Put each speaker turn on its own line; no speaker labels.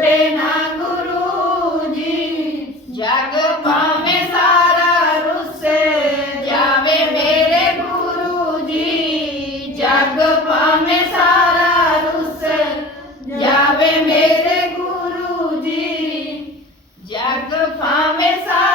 बेना गुरु जी जग पावे सारा रुसे जावे मेरे गुरु जी जग पावे सारा रुसे जावे मेरे गुरु जी जग पावे